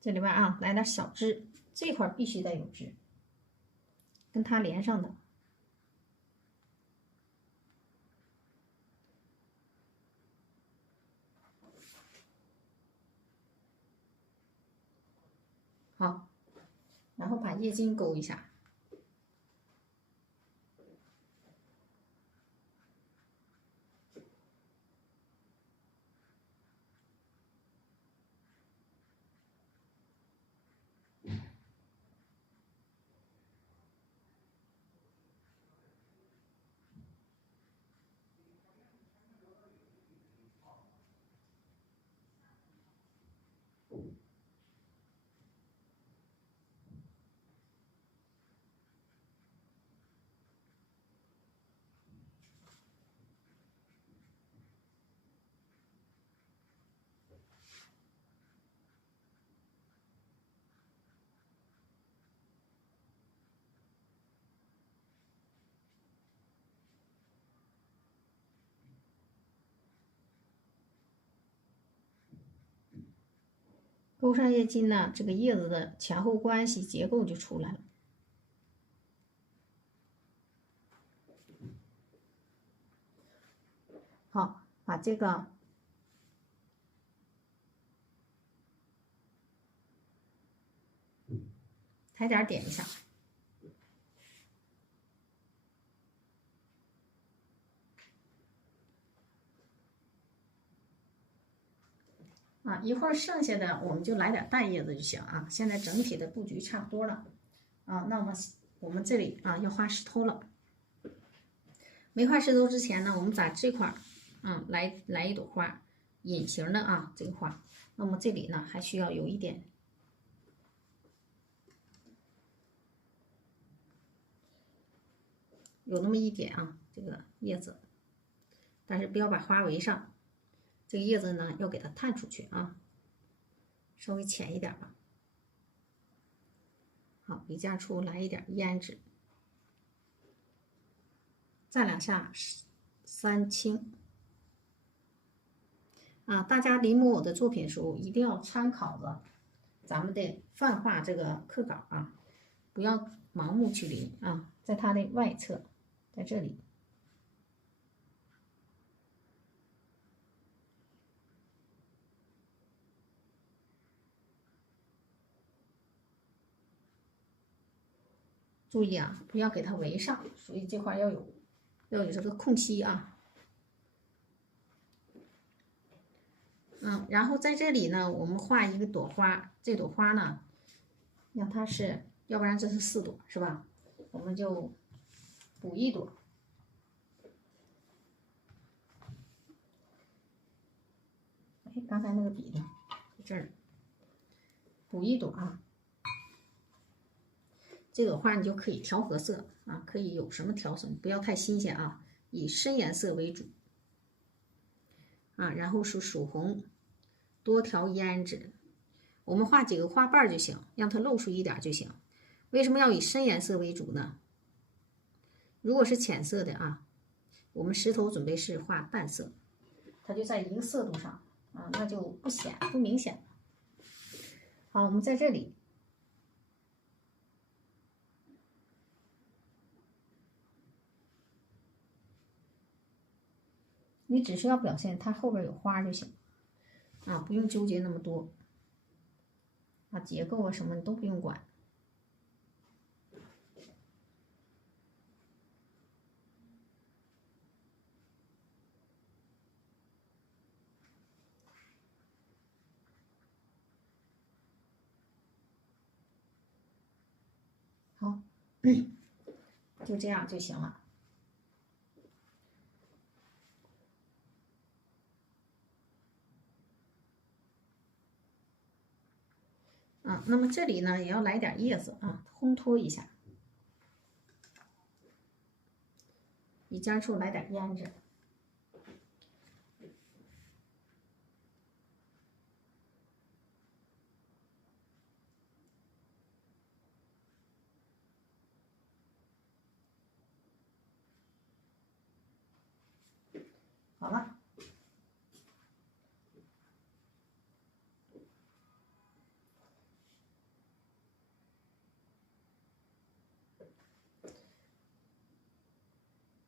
这里边啊，来点小枝，这块必须得有枝，跟它连上的。好，然后把叶筋勾一下。钩上叶金呢，这个叶子的前后关系结构就出来了。好，把这个抬点点一下。啊，一会儿剩下的我们就来点淡叶子就行啊。现在整体的布局差不多了啊。那么我们这里啊要画石头了。没画石头之前呢，我们在这块儿来一朵花，隐形的啊这个花。那么这里呢还需要有一点，有那么一点啊这个叶子，但是不要把花围上。这个叶子呢要给它探出去啊，稍微浅一点吧。好，笔尖处来一点胭脂，蘸两下三青。啊，大家临摹我的作品时候一定要参考着咱们的泛画这个课稿啊，不要盲目去临啊，在它的外侧，在这里。注意啊，不要给它围上，所以这块要有这个空隙啊。然后在这里呢，我们画一个朵花，这朵花呢，让它是，要不然这是4朵是吧？我们就补1朵。哎，刚才那个笔呢？在这儿，补1朵啊。这朵花你就可以调和色啊，可以有什么调色，不要太新鲜啊，以深颜色为主啊。然后是曙红，多调胭脂，我们画几个花瓣就行，让它露出一点就行。为什么要以深颜色为主呢？如果是浅色的啊，我们石头准备是画淡色，它就在一个色度上啊，那就不明显了。好，我们在这里。你只需要表现它后边有花就行啊，不用纠结那么多啊，结构啊什么你都不用管。好，就这样就行了。那么这里呢也要来点叶子啊，烘托一下，笔尖处来点胭脂。好了，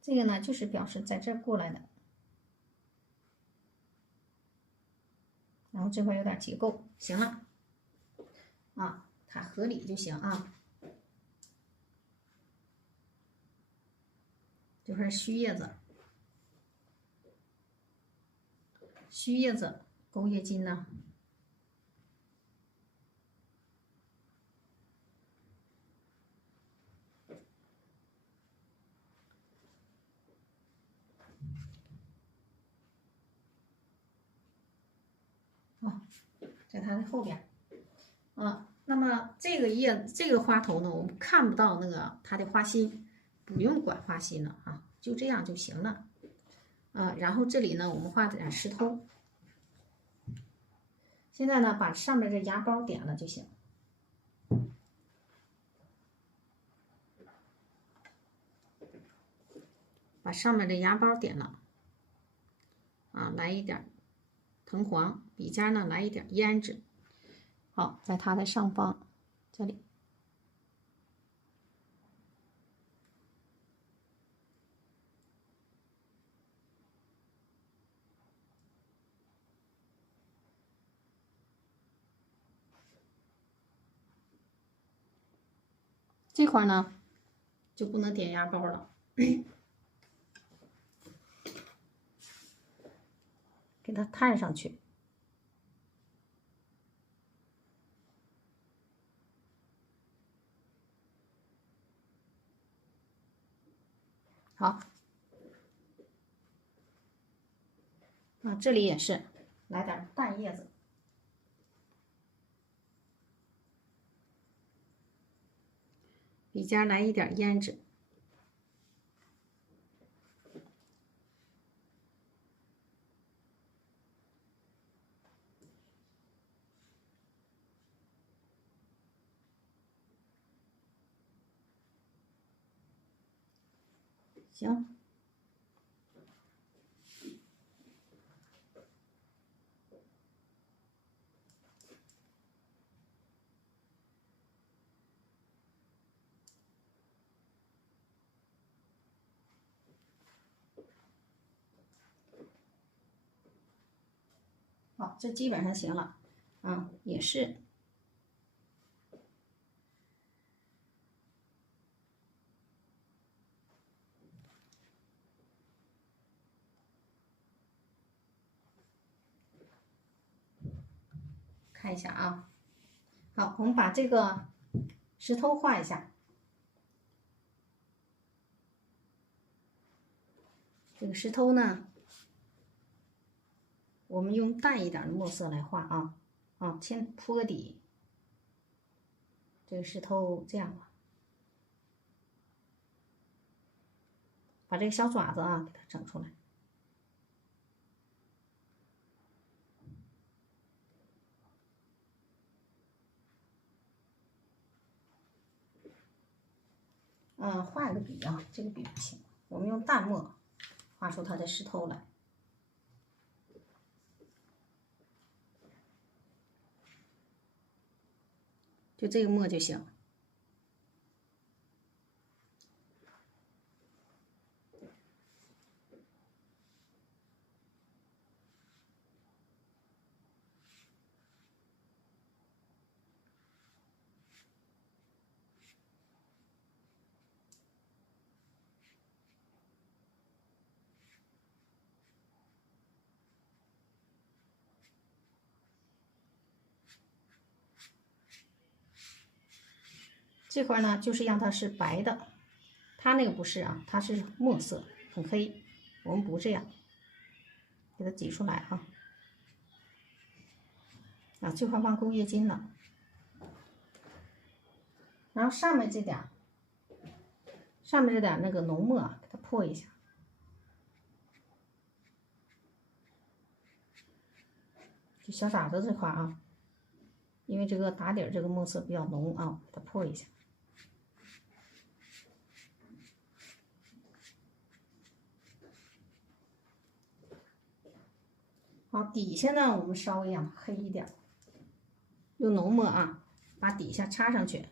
这个呢就是表示在这儿过来的，然后这块有点结构，行了啊，它合理就行啊。这块虚叶子，钩叶金呢。在它的后边那么这个花头呢，我们看不到那个它的花心，不用管花心了啊，就这样就行了然后这里呢，我们画点石头。现在呢，把上面这芽苞点了就行。把上面的芽苞点了来一点藤黄，笔尖呢来一点胭脂，好，在它的上方这里。这块呢就不能点压包了，给它探上去。好，这里也是来点淡叶子，里间来一点胭脂。行，好，这基本上行了，也是。看一下啊，好，我们把这个石头画一下。这个石头呢，我们用淡一点的墨色来画啊，先铺个底。这个石头这样吧，把这个小爪子给它整出来。画一个笔这个笔不行，我们用淡墨画出它的石头来。就这个墨就行。这块呢，就是让它是白的，它那个不是它是墨色，很黑。我们不这样，给它挤出来这块忘勾液晶了。然后上面这点那个浓墨给它破一下，就小爪子这块因为这个打底这个墨色比较浓给它破一下。好，底下呢我们稍微黑一点，用浓墨把底下插上去。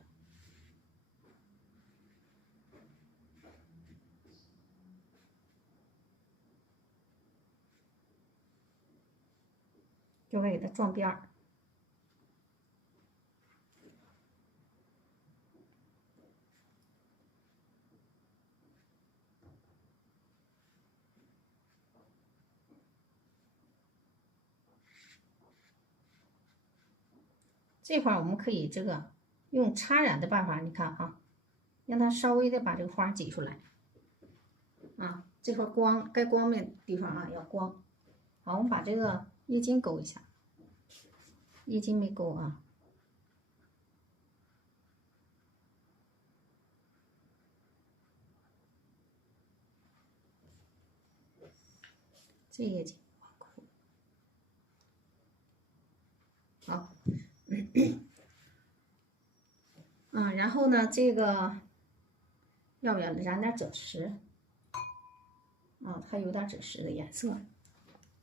就会给它撞边儿。这块我们可以这个用擦染的办法，你看让它稍微的把这个花挤出来这块光该光面地方要光。好，我们把这个液晶勾一下，液晶没勾这液晶好。然后呢，这个要不要染点赭石它有点赭石的颜色，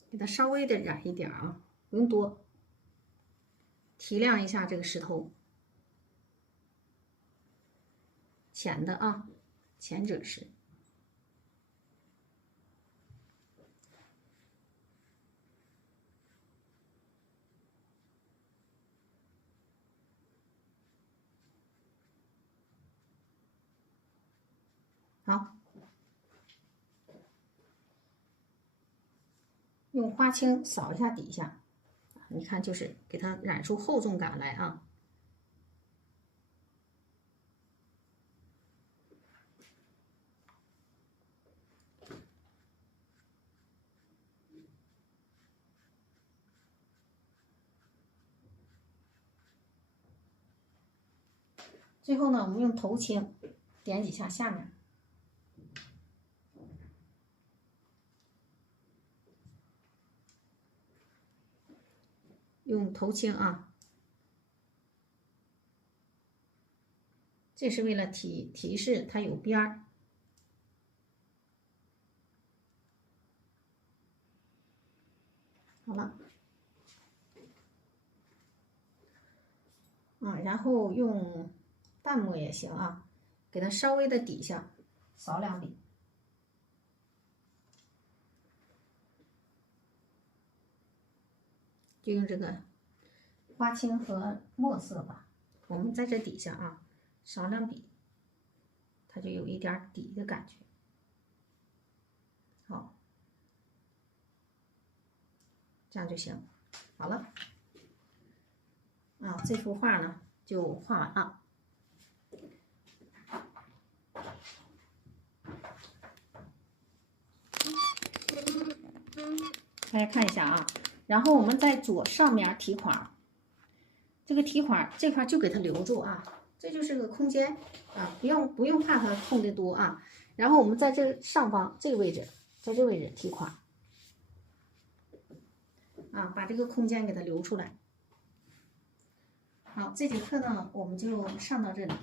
给它稍微的染一点不用多。提亮一下这个石头，浅的啊，浅赭石。好，用花青扫一下底下，你看就是给它染出厚重感来啊。最后呢，我们用头青点几下下面。用头青啊，这是为了提示它有边儿。好了，然后用淡墨也行啊，给它稍微的底下扫两笔。就用这个花青和墨色吧，我们在这底下啊扫两笔，它就有一点底的感觉。好，这样就行。好了，这幅画呢就画完了。大家看一下啊。然后我们在左上面提款，这个提款这块就给它留住啊，这就是个空间啊，不用怕它空的多啊。然后我们在这上方这个位置，在这位置提款啊，把这个空间给它留出来。好，这节课呢我们就上到这里。